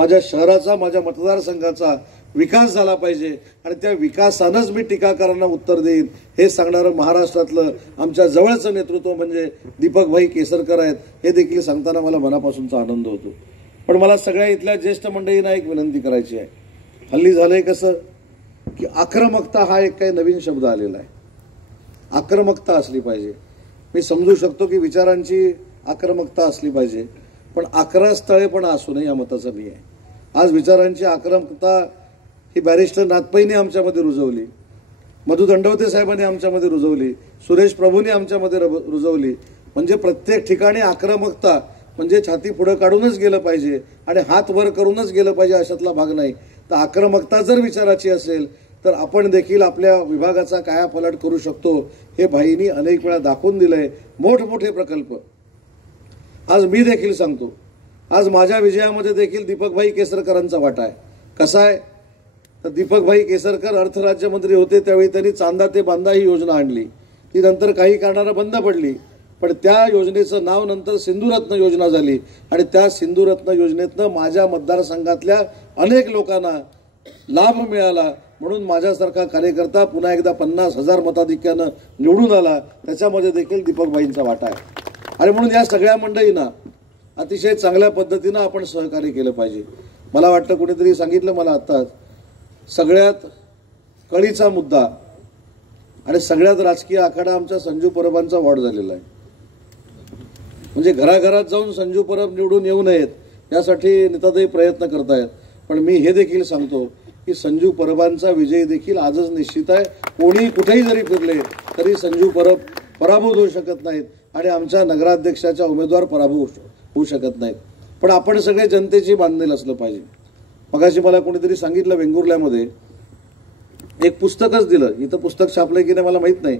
माझ्या शहराचा, माझ्या मतदारसंघाचा विकास झाला पाहिजे आणि त्या विकासानंच मी टीकाकारांना उत्तर देईन हे सांगणारं महाराष्ट्रातलं आमच्या जवळचं नेतृत्व म्हणजे दीपकभाई केसरकर आहेत, हे देखील सांगताना मला मनापासूनचा आनंद होतो। पण मला सगळ्या इथल्या ज्येष्ठ मंडळींना एक विनंती करायची आहे। हल्ली झालंय कसं की आक्रमकता हा एक काही नवीन शब्द आलेला आहे। आक्रमकता असली पाहिजे, मी समजू शकतो की विचारांची आक्रमकता असली पाहिजे, पण आक्रस्थळेपणा असू नये या मताचा मी आहे। आज विचारांची आक्रमकता ही बॅरिस्टर नाथपैंनी आमच्यामध्ये रुजवली, मधु दंडवते साहेबांनी आमच्यामध्ये रुजवली, सुरेश प्रभूंनी आमच्यामध्ये रुजवली। म्हणजे प्रत्येक ठिकाणी आक्रमकता म्हणजे छाती पुढे काढूनच गेलं पाहिजे आणि हात वर करूनच गेलं पाहिजे अशातला भाग नाही। तर आक्रमकता जर विचाराची असेल तर आपण देखील आपल्या विभागाचा कायापालट करू शकतो, हे भाईंनी अनेक वेळा दाखवून दिलंय। मोठमोठे प्रकल्प आज मी देखील सांगतो, आज माझ्या विजयामध्ये देखील दीपकभाई केसरकरांचा वाटा आहे। कसा आहे तर दीपकभाई केसरकर अर्थ राज्यमंत्री होते त्यावेळी त्यांनी चांदा ते बांदा ही योजना आणली, ती नंतर काही कारणानं बंद पडली, पण त्या योजनेचं नाव नंतर सिंधुरत्न योजना झाली आणि त्या सिंधुरत्न योजनेतनं माझ्या मतदारसंघातल्या अनेक लोकांना लाभ मिळाला। म्हणून माझ्यासारखा कार्यकर्ता पुन्हा एकदा 50,000 मताधिक्यानं निवडून आला, त्याच्यामध्ये देखील दीपकभाईंचा वाटा आहे। आणि म्हणून या सगळ्या मंडळींना अतिशय चांगल्या पद्धतीनं आपण सहकार्य केलं पाहिजे। मला वाटतं कुणीतरी सांगितलं मला आत्ताच, सगळ्यात कळीचा मुद्दा आणि सगळ्यात राजकीय आखाडा आमच्या संजू परबांचा वॉर्ड झालेला आहे। म्हणजे घराघरात जाऊन संजू परब निवडून येऊ नयेत यासाठी नेताताई प्रयत्न करतायत, पण मी हे देखील सांगतो की संजू परबांचा विजय देखील आजच निश्चित आहे। कोणी कुठेही जरी फिरले तरी संजू परब पराभूत होऊ शकत नाहीत आणि आमच्या नगराध्यक्षाच्या उमेदवार पराभूत होऊ शकत नाहीत। पण आपण सगळे जनतेची बांधील असलं पाहिजे। मगाशी मला कोणीतरी सांगितलं वेंगुर्ल्यामध्ये एक पुस्तकच दिलं, इथं पुस्तक छापलंय की नाही मला माहित नाही।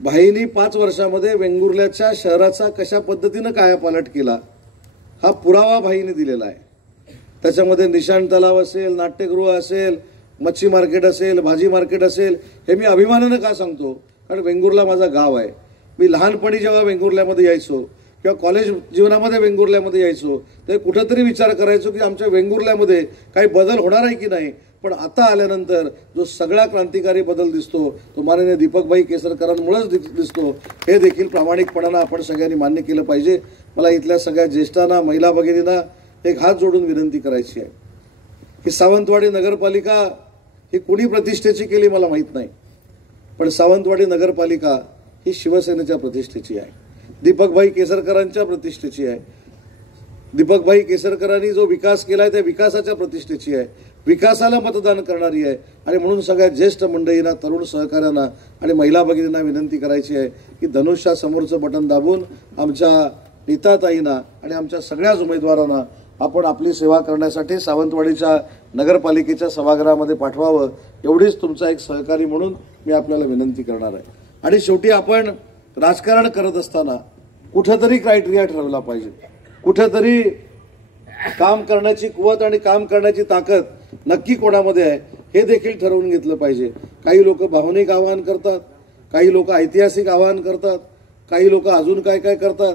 भाईंनी 5 वर्षामध्ये वेंगुर्ल्याच्या शहराचा कशा पद्धतीनं कायापालट केला हा पुरावा भाईंनी दिलेला आहे। त्याच्यामध्ये निशाण तलाव असेल, नाट्यगृह असेल, मच्छी मार्केट असेल, भाजी मार्केट असेल, हे मी अभिमानानं का सांगतो कारण वेंगुर्ला माझा गाव आहे। मी लहानपणी जेव्हा वेंगुर्ल्यामध्ये यायचो किंवा कॉलेज जीवनामध्ये वेंगुर्ल्यामध्ये यायचो तर कुठेतरी विचार करायचो की आमच्या वेंगुर्ल्यामध्ये काही बदल होणार आहे की नाही, पण आता आल्यानंतर जो सगळा क्रांतिकारी बदल दिसतो तो माननीय दीपकभाई केसरकरांमुळेच दिसतो, हे देखील प्रामाणिकपणानं आपण सगळ्यांनी मान्य केलं पाहिजे। मला इथल्या सगळ्या ज्येष्ठांना, महिला भगिनींना एक हात जोडून विनंती करायची आहे की सावंतवाडी नगरपालिका ही कुणी प्रतिष्ठेची केली मला माहीत नाही, पण सावंतवाडी नगरपालिका ही शिवसेनेच्या प्रतिष्ठेची आहे, दीपकभाई केसरकरांच्या प्रतिष्ठेची आहे। दीपकभाई केसरकरांनी जो विकास केलाय त्या विकासाच्या प्रतिष्ठेची आहे, विकासाला मतदान करणारी आहे। आणि म्हणून सगळ्या ज्येष्ठ मंडळींना, तरुण सहकाऱ्यांना आणि महिला भगिनींना विनंती करायची आहे की धनुष्यासमोरचं बटन दाबून आमच्या नीताताईंना आणि आमच्या सगळ्याच उमेदवारांना आपण आपली सेवा करण्यासाठी सावंतवाडीच्या नगरपालिकेच्या सभागृहामध्ये पाठवावं, एवढीच तुमचा एक सहकारी म्हणून मी आपल्याला विनंती करणार आहे। आणि शेवटी आपण राजकारण करत असताना कुठेतरी क्रायटेरिया ठरवला पाहिजे, कुठेतरी काम करण्याची कुवत आणि काम करण्याची ताकद नक्की कोणामध्ये आहे हे देखील ठरवून घेतलं पाहिजे। काही लोक भावनिक आवाहन करतात, काही लोक ऐतिहासिक आवाहन करतात, काही लोक अजून काय काय करतात,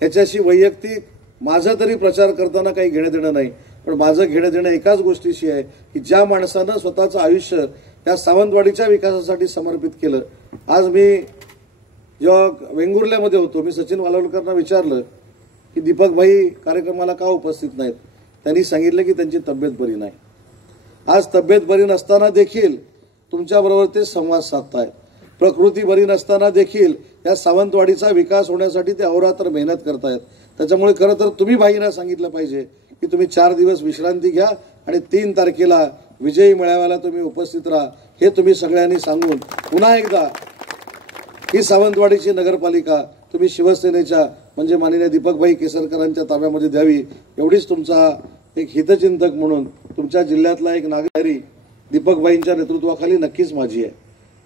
ह्याच्याशी वैयक्तिक माझं तरी प्रचार करताना काही घेणं देणं नाही, पण माझं घेणं देणं एकाच गोष्टीशी आहे की ज्या माणसानं स्वतःचं आयुष्य या सावंतवाडीच्या विकासासाठी समर्पित केलं। आज मी जेव्हा वेंगुर्ल्यामध्ये होतो मी सचिन वालवलकरांना विचारलं की दीपकभाई कार्यक्रमाला का उपस्थित नाहीत, त्यांनी सांगितलं की त्यांची तब्येत बरी नाही। आज तब्येत बरी नसताना देखील तुमच्याबरोबर ते संवाद साधतायत, प्रकृती बरी नसताना देखील या सावंतवाडीचा विकास होण्यासाठी ते अहोरात्र मेहनत करतायत। त्याच्यामुळे खरं तर तुम्ही भाईंना सांगितलं पाहिजे की तुम्ही 4 दिवस विश्रांती घ्या आणि 3 तारखेला विजयी मेळाव्याला तुम्ही उपस्थित राहा, हे तुम्ही सगळ्यांनी सांगून पुन्हा एकदा ही सावंतवाडीची नगरपालिका तुम्ही शिवसेनेच्या म्हणजे माननीय दीपकभाई केसरकरांच्या ताब्यामध्ये द्यावी, एवढीच तुमचा एक हितचिंतक म्हणून तुमच्या जिल्ह्यातला एक नागरिक दीपकभाईंच्या नेतृत्वाखाली नक्कीच माझी आहे।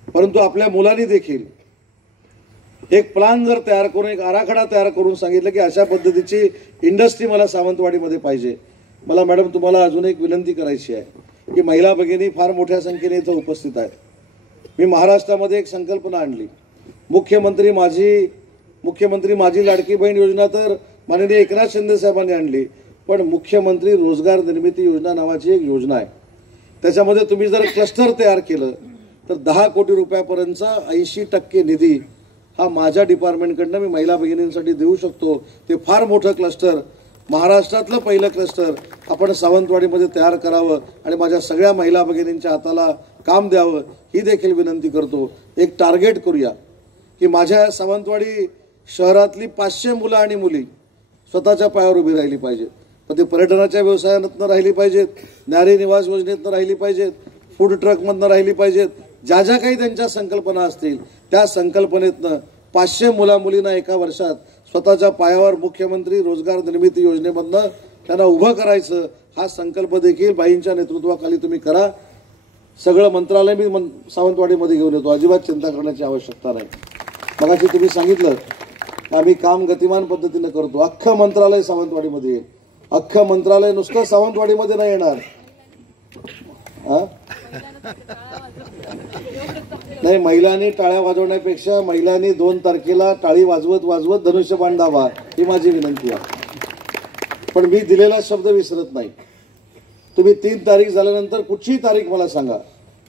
परंतु आपल्या मुलांनी देखील एक प्लान जर तयार करून, एक आराखडा तयार करून सांगितलं की अशा पद्धतीची इंडस्ट्री मला सावंतवाडीमध्ये पाहिजे। मला मॅडम तुम्हाला अजून एक विनंती करायची आहे की महिला भगिनी फार मोठ्या संख्येने इथं उपस्थित आहेत। मी महाराष्ट्रामध्ये एक संकल्पना आणली, मुख्यमंत्री माझी लाडकी बहीण योजना तर माननीय एकनाथ शिंदे साहेबांनी आणली, पण मुख्यमंत्री रोजगार निर्मिती योजना नावाची एक योजना आहे. त्याच्यामध्ये तुम्ही जर क्लस्टर तयार केलं तर 10 कोटी रुपयापर्यंतचा 80% निधी हा माझ्या डिपार्टमेंटकडनं मी महिला भगिनींसाठी देऊ शकतो. ते फार मोठं क्लस्टर, महाराष्ट्रातलं पहिलं क्लस्टर आपण सावंतवाडीमध्ये तयार करावं आणि माझ्या सगळ्या महिला भगिनींच्या हाताला काम द्यावं ही देखील विनंती करतो. एक टार्गेट करूया की माझ्या सावंतवाडी शहरातली 500 मुलं आणि मुली स्वतःच्या पायावर उभी राहिली पाहिजेत. पण ते पर्यटनाच्या व्यवसायातनं राहिली पाहिजेत, नारी निवास योजनेतनं राहिली पाहिजेत, फूड ट्रकमधनं राहिली पाहिजेत. ज्या ज्या काही त्यांच्या संकल्पना असतील त्या संकल्पनेतनं 500 मुला मुलींना एका वर्षात स्वतःच्या पायावर मुख्यमंत्री रोजगार निर्मिती योजनेमधनं त्यांना उभं करायचं. हा संकल्प देखील बाईंच्या नेतृत्वाखाली तुम्ही करा. सगळं मंत्रालय मी सावंतवाडीमध्ये घेऊन येतो, अजिबात चिंता करण्याची आवश्यकता नाही. मगाशी तुम्ही सांगितलं आम्ही काम गतिमान पद्धतीनं करतो. अख्खं मंत्रालय सावंतवाडीमध्ये येईल. अख्खं मंत्रालय नुसतं सावंतवाडीमध्ये नाही येणार. नाही, महिलांनी टाळ्या वाजवण्यापेक्षा महिलांनी 2 तारखेला टाळी वाजवत वाजवत धनुष्यबाण दाबा ही माझी विनंती आहे. पण मी दिलेला शब्द विसरत नाही. तुम्ही 3 तारीख झाल्यानंतर कुठलीही तारीख मला सांगा.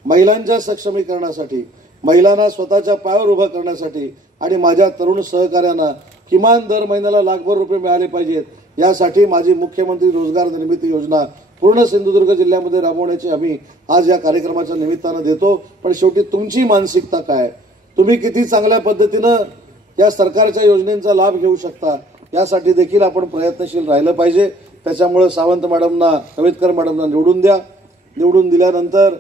महिलांच्या सक्षमीकरणासाठी, महिलांना स्वतःच्या पायावर उभं करण्यासाठी आणि माझ्या तरुण सहकाऱ्यांना किमान दर महिन्याला लाखभर रुपये मिळाले पाहिजेत यासाठी माझी मुख्यमंत्री रोजगार निर्मिती योजना पूर्ण सिंधुदुर्ग जिल्ह्यामध्ये राबवण्याची आम्ही आज या कार्यक्रमाच्या निमित्तानं देतो. पण शेवटी तुमची मानसिकता काय, तुम्ही किती चांगल्या पद्धतीनं या सरकारच्या योजनेचा लाभ घेऊ शकता यासाठी देखील आपण प्रयत्नशील राहिलं पाहिजे. त्याच्यामुळे सावंत मॅडमना, कवितकर मॅडमना निवडून द्या. निवडून दिल्यानंतर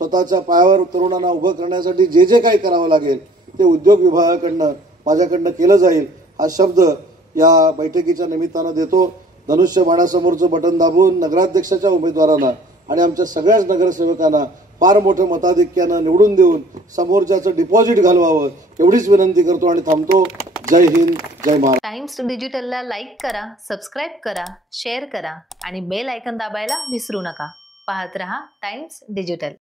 स्वतःच्या पायावर तरुणांना उभं करण्यासाठी जे जे काही करावं लागेल ते उद्योग विभागाकडनं माझ्याकडनं केलं जाईल हा शब्द या बैठकीच्या निमित्तानं देतो. धनुष्यबाणासमोरचं बटन दाबून नगराध्यक्षाच्या उमेदवारांना आणि आमच्या सगळ्याच नगरसेवकांना फार मोठं मताधिक्यानं निवडून देऊन समोरच्याचं डिपॉझिट घालवावं एवढीच विनंती करतो आणि थांबतो. जय हिंद, जय महाराष्ट्र. टाइम्स डिजिटलला लाईक करा, सबस्क्राईब करा, शेअर करा आणि बेल आयकॉन दाबायला विसरू नका. पाहत रहा टाइम्स डिजिटल.